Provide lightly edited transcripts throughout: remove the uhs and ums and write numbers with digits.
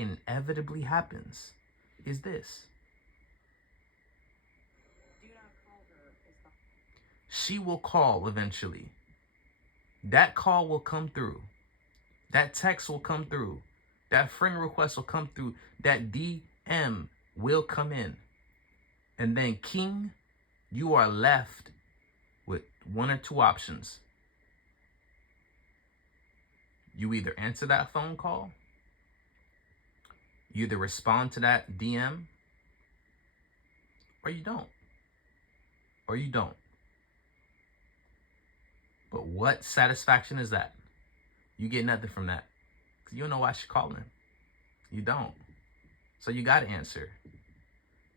inevitably happens is this. She will call eventually. That call will come through. That text will come through. That friend request will come through. That DM will come in. And then, King, you are left with one or two options. You either answer that phone call, you either respond to that DM, or you don't. Or you don't. But what satisfaction is that? You get nothing from that. You don't know why she's calling. You don't. So you got to answer.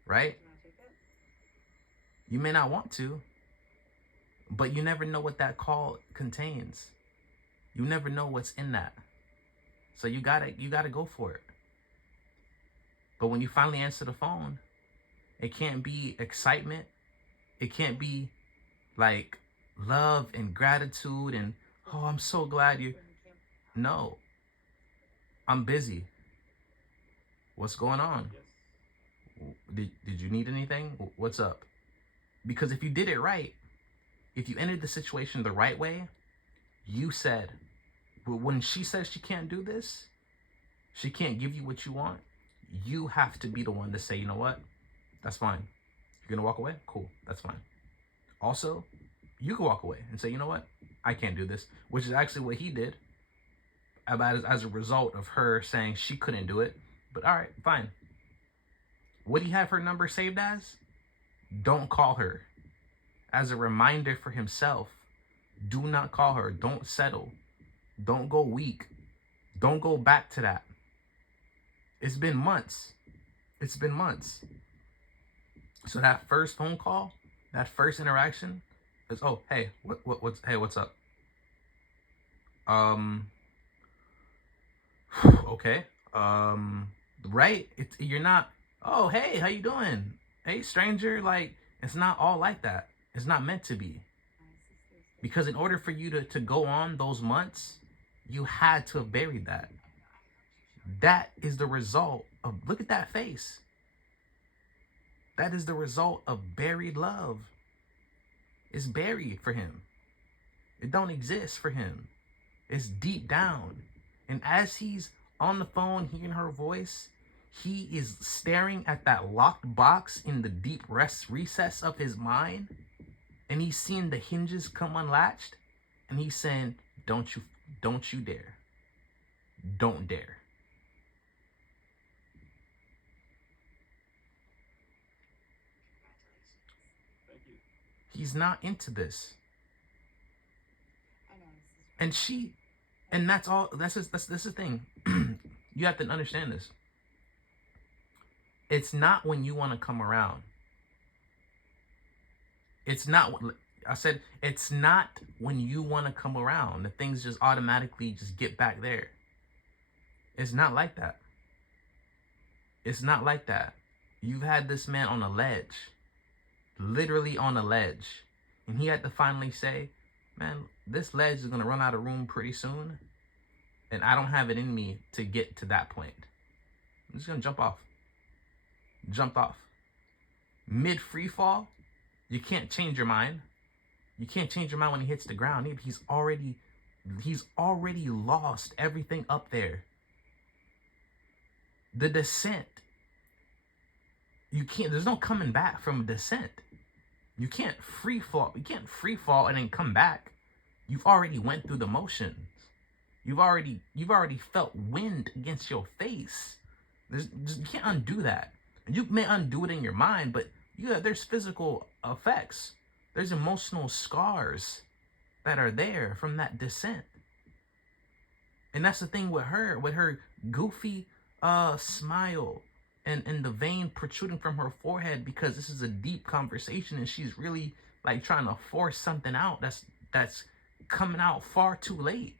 Right? You may not want to, but you never know what that call contains. You never know what's in that. So you gotta go for it. But when you finally answer the phone, it can't be excitement. It can't be like love and gratitude and, oh, I'm so glad you. No. I'm busy. What's going on? Did you need anything? What's up? Because if you did it right, if you entered the situation the right way, you said, but when she says she can't do this, she can't give you what you want, you have to be the one to say, you know what? That's fine. You're gonna walk away? Cool, that's fine. Also, you can walk away and say, you know what? I can't do this, which is actually what he did as a result of her saying she couldn't do it. But all right, fine. Would he have her number saved as? Don't call her. As a reminder for himself, do not call her. Don't settle. Don't go weak. Don't go back to that. It's been months. It's been months. So that first phone call, that first interaction is, oh, hey, what's up? Okay. Right? You're not, oh, hey, how you doing? Hey, stranger. Like, it's not all like that. It's not meant to be. Because in order for you to go on those months, you had to have buried that. That is the result of, look at that face. That is the result of buried love. It's buried for him. It don't exist for him. It's deep down. And as he's on the phone hearing her voice, he is staring at that locked box in the deep recess of his mind. And he's seeing the hinges come unlatched. And he's saying, don't you dare. Don't dare. He's not into this. And that's all. That's the thing. You have to understand this. It's not when you want to come around. It's not. I said it's not when you want to come around. The things just automatically just get back there. It's not like that. It's not like that. You've had this man on a ledge. Literally on a ledge. And he had to finally say, man, this ledge is going to run out of room pretty soon. And I don't have it in me to get to that point. I'm just going to jump off. Jump off. Mid free fall, you can't change your mind. You can't change your mind when he hits the ground. He's already lost everything up there. The descent. There's no coming back from a descent. You can't free fall. You can't free fall and then come back. You've already went through the motions. You've already felt wind against your face. You can't undo that. You may undo it in your mind, but there's physical effects. There's emotional scars that are there from that descent. And that's the thing with her goofy smile and the vein protruding from her forehead, because this is a deep conversation and she's really like trying to force something out that's coming out far too late.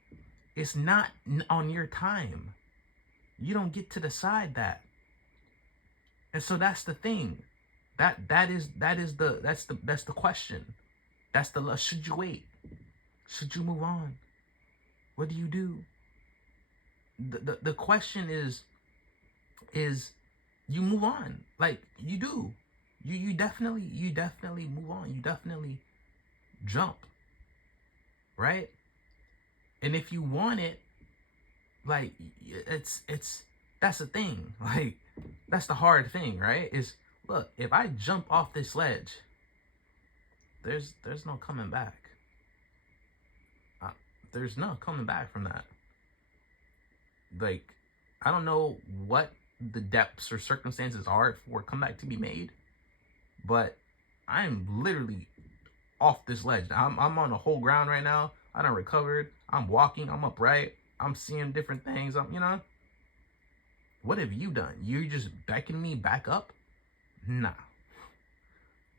It's not on your time. You don't get to decide that. And so that's the thing. That's the question. That's the should you wait? Should you move on? What do you do? The question is, is you move on. Like you do. You definitely move on. You definitely jump. Right? And if you want it, like it's that's the thing. Like that's the hard thing, right? Is look, if I jump off this ledge, there's no coming back. There's no coming back from that. Like, I don't know what the depths or circumstances are for a comeback to be made, but I'm literally off this ledge. I'm on the whole ground right now. I done recovered. I'm walking. I'm upright. I'm seeing different things. What have you done? You're just beckoning me back up? Nah.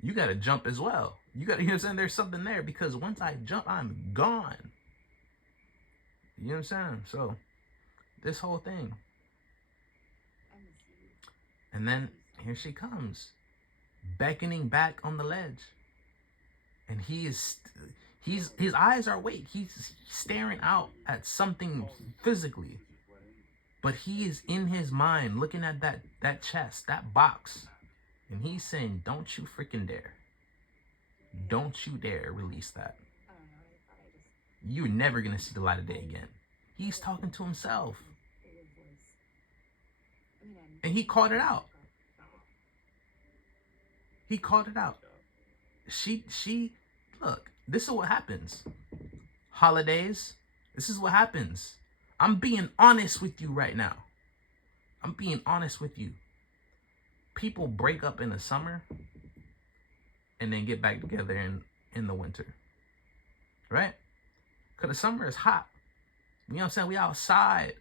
You got to jump as well. You got to, saying? There's something there, because once I jump, I'm gone. You know what I'm saying? So, this whole thing. And then here she comes, beckoning back on the ledge. And his eyes are awake. He's staring out at something physically. But he is in his mind looking at that chest, that box. And he's saying, don't you freaking dare. Don't you dare release that. You're never going to see the light of day again. He's talking to himself. And he called it out. He called it out. She, look, this is what happens. Holidays, this is what happens. I'm being honest with you right now. I'm being honest with you. People break up in the summer and then get back together in the winter. Right? Because the summer is hot. You know what I'm saying? We outside.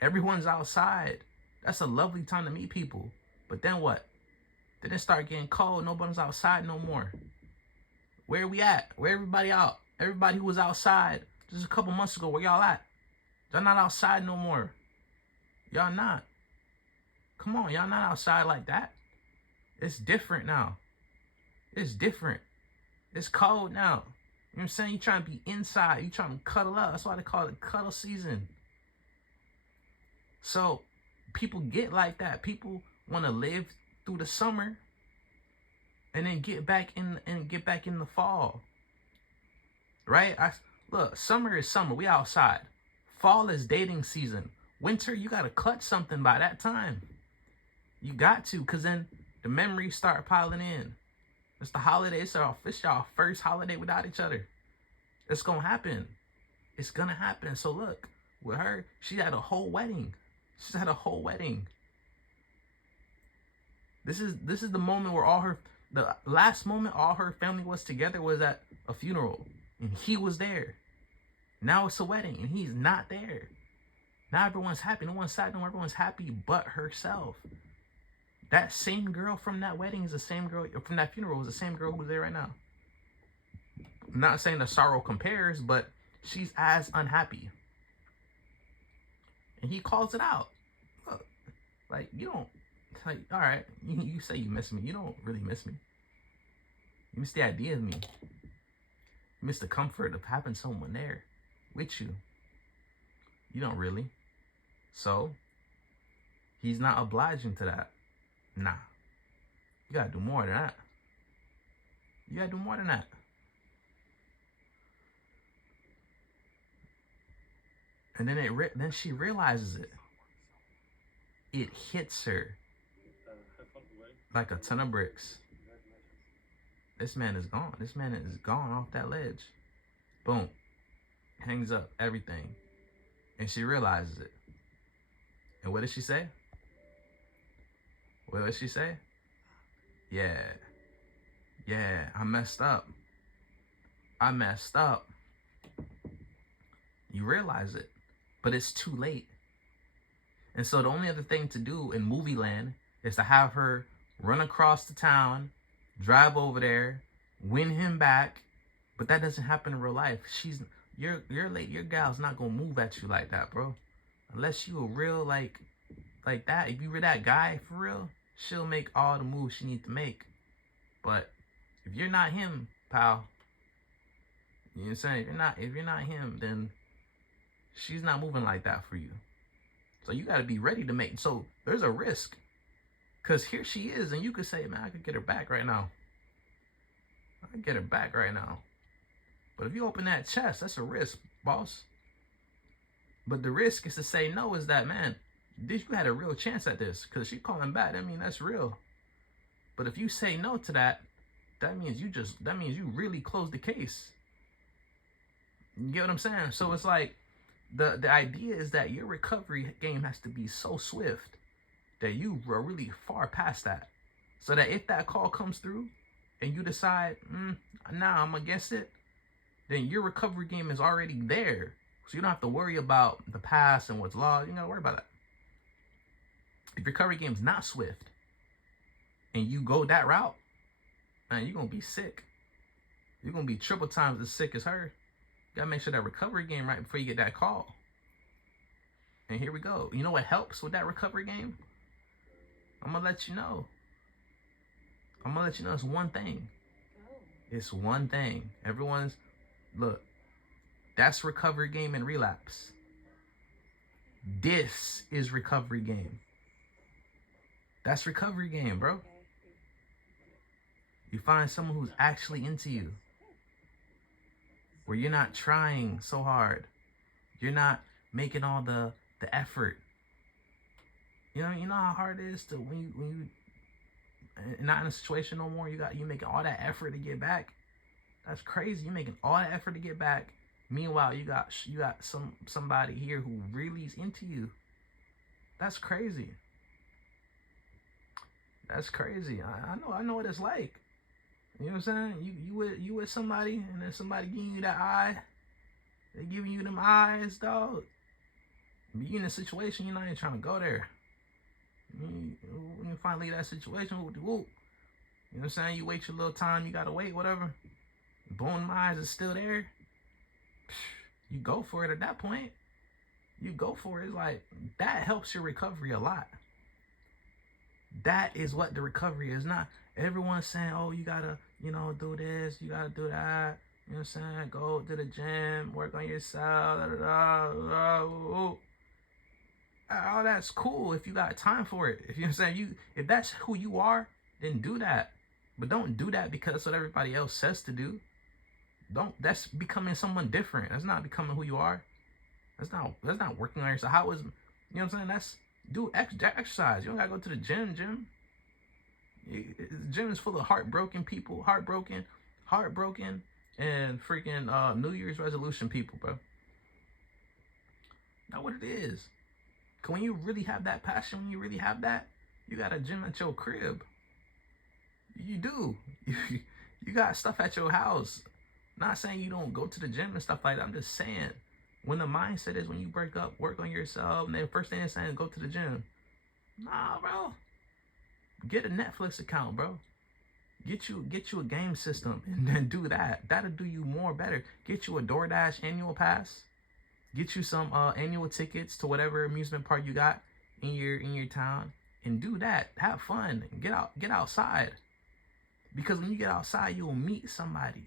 Everyone's outside. That's a lovely time to meet people. But then what? Then it start getting cold. Nobody's outside no more. Where are we at? Where everybody out? Everybody who was outside just a couple months ago, where y'all at? Y'all not outside no more. Y'all not. Come on, y'all not outside like that. It's different now. It's different. It's cold now. You know what I'm saying? You trying to be inside. You trying to cuddle up. That's why they call it cuddle season. So people get like that. People want to live through the summer and then get back in the fall. Right? Look, summer is summer. We outside. Fall is dating season. Winter, you got to clutch something by that time. You got to, because then the memories start piling in. It's the holidays. It's y'all first holiday without each other. It's going to happen. It's going to happen. So look, with her, she had a whole wedding. She's had a whole wedding. This is the moment where the last moment all her family was together was at a funeral. And he was there. Now it's a wedding and he's not there. Now everyone's happy. No one's sad. No, everyone's happy but herself. That same girl from that wedding is the same girl from that funeral is the same girl who's there right now. I'm not saying the sorrow compares, but she's as unhappy. And he calls it out. Look, like, you don't, like, all right, you say you miss me. You don't really miss me. You miss the idea of me. You miss the comfort of having someone there with you. You don't really. So, he's not obliging to that. Nah. You gotta do more than that. You gotta do more than that. And then then she realizes it. It hits her like a ton of bricks. This man is gone. This man is gone off that ledge. Boom. Hangs up everything. And she realizes it. And what did she say? What did she say? Yeah, I messed up. You realize it, but it's too late. And so the only other thing to do in movie land is to have her run across the town, drive over there, win him back. But that doesn't happen in real life. You're late. Your gal's not gonna move at you like that, bro. Unless you a real like that. If you were that guy for real, she'll make all the moves she needs to make. But if you're not him, pal, you know what I'm saying? If you're not him, then she's not moving like that for you. So you got to be ready to make. So there's a risk. Because here she is, and you could say, man, I could get her back right now. I can get her back right now. But if you open that chest, that's a risk, boss. But the risk is to say no is that, man, you had a real chance at this. Because she calling back. I mean, that's real. But if you say no to that, that means you really closed the case. You get what I'm saying? So it's like the idea is that your recovery game has to be so swift that you are really far past that. So that if that call comes through and you decide, nah, I'm against it, then your recovery game is already there. So you don't have to worry about the past and what's lost. You don't gotta worry about that. If your recovery game's not swift and you go that route, man, you're gonna be sick. You're gonna be triple times as sick as her. You gotta make sure that recovery game right before you get that call. And here we go. You know what helps with that recovery game? I'm gonna let you know. It's one thing. It's one thing. Look, that's recovery game and relapse. This is recovery game. That's recovery game, bro. You find someone who's actually into you, where you're not trying so hard. You're not making all the effort. You know how hard it is to when you not in a situation no more. You making all that effort to get back. That's crazy. You're making all that effort to get back. Meanwhile, you got somebody here who really is into you. That's crazy. That's crazy. I know what it's like. You know what I'm saying? You with somebody, and then somebody giving you that eye. They giving you them eyes, dog. But you in a situation, you're not even trying to go there. When you finally leave that situation, whoop. You know what I'm saying? You wait your little time, you gotta wait, whatever. Boom, my eyes is still there. You go for it at that point. You go for it. It's like, that helps your recovery a lot. That is what the recovery is. Not everyone's saying, oh, you gotta, do this, you gotta do that. You know what I'm saying? Go to the gym, work on yourself, all that's cool if you got time for it. If you know what I'm saying, if that's who you are, then do that. But don't do that because that's what everybody else says to do. That's becoming someone different. That's not becoming who you are. That's not working on yourself. You know what I'm saying? That's do exercise. You don't gotta go to the gym. The gym is full of heartbroken people, heartbroken, and freaking New Year's resolution people, bro. Not what it is. Cause when you really have that passion, when you really have that, you got a gym at your crib. You do. You got stuff at your house. Not saying you don't go to the gym and stuff like that. I'm just saying, when the mindset is when you break up, work on yourself, and then first thing it's saying, go to the gym. Nah, bro. Get a Netflix account, bro. Get you a game system and then do that. That'll do you more better. Get you a DoorDash annual pass. Get you some annual tickets to whatever amusement park you got in your town, and do that. Have fun. Get outside. Because when you get outside, you'll meet somebody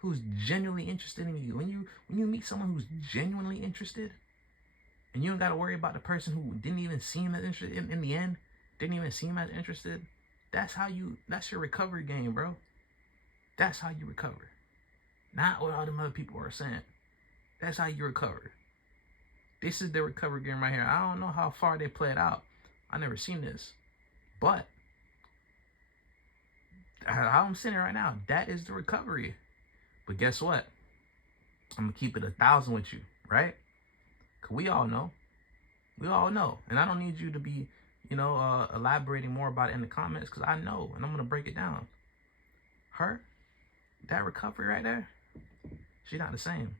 who's genuinely interested in you. When you meet someone who's genuinely interested, and you don't got to worry about the person who didn't even seem as interested in the end, didn't even seem as interested. That's your recovery game, bro. That's how you recover. Not what all them other people are saying. That's how you recover. This is the recovery game right here. I don't know how far they play it out. I never seen this. But how I'm sitting right now, that is the recovery. But guess what? I'm going to keep it 1,000 with you, right? Because we all know. And I don't need you to be, elaborating more about it in the comments, because I know, and I'm going to break it down. That recovery right there, she's not the same.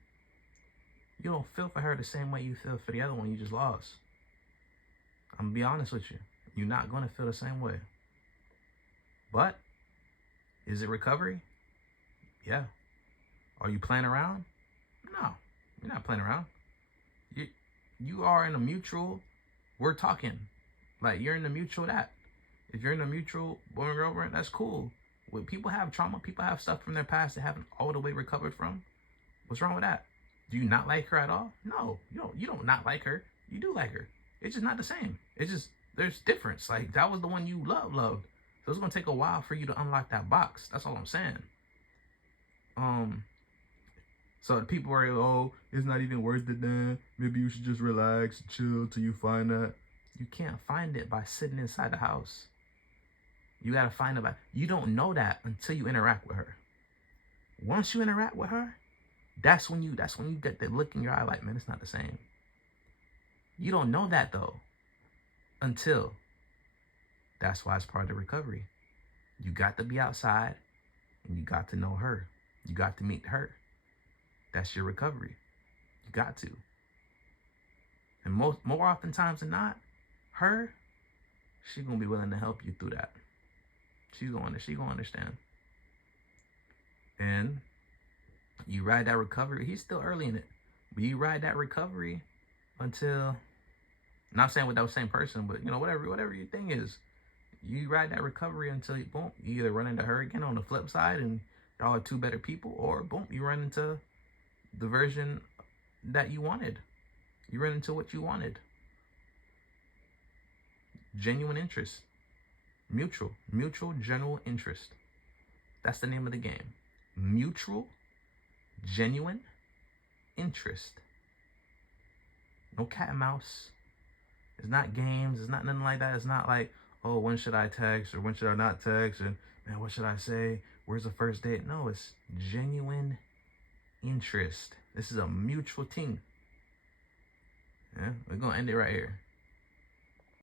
You don't feel for her the same way you feel for the other one you just lost. I'm going to be honest with you. You're not going to feel the same way. But, is it recovery? Yeah. Are you playing around? No, you're not playing around. You are in a mutual, we're talking. Like, you're in the mutual that. If you're in a mutual boyfriend girlfriend, that's cool. When people have trauma, people have stuff from their past they haven't all the way recovered from. What's wrong with that? Do you not like her at all? No, you don't not like her. You do like her. It's just not the same. It's just, there's difference. Like, that was the one you loved. So it's gonna take a while for you to unlock that box. That's all I'm saying. So the people are, oh, it's not even worth it then. Maybe you should just relax, chill till you find that. You can't find it by sitting inside the house. You gotta find it by, you don't know that until you interact with her. Once you interact with her, that's when you get that look in your eye like, man, it's not the same. You don't know that though until, that's why it's part of the recovery. You got to be outside and you got to know her. You got to meet her. That's your recovery. You got to. And more oftentimes than not, her, she's gonna be willing to help you through that. She's gonna understand. And you ride that recovery. He's still early in it, but you ride that recovery until, not saying with that same person, but you know, whatever your thing is, you ride that recovery until boom, you either run into her again on the flip side and y'all are two better people, or boom, you run into the version that you wanted. You run into what you wanted. Genuine interest. Mutual general interest. That's the name of the game. Mutual, genuine interest. No cat and mouse. It's not games. It's not nothing like that. It's not like, oh, when should I text or when should I not text? And man, what should I say? Where's the first date? No, it's genuine interest. This is a mutual thing. Yeah, we're gonna end it right here.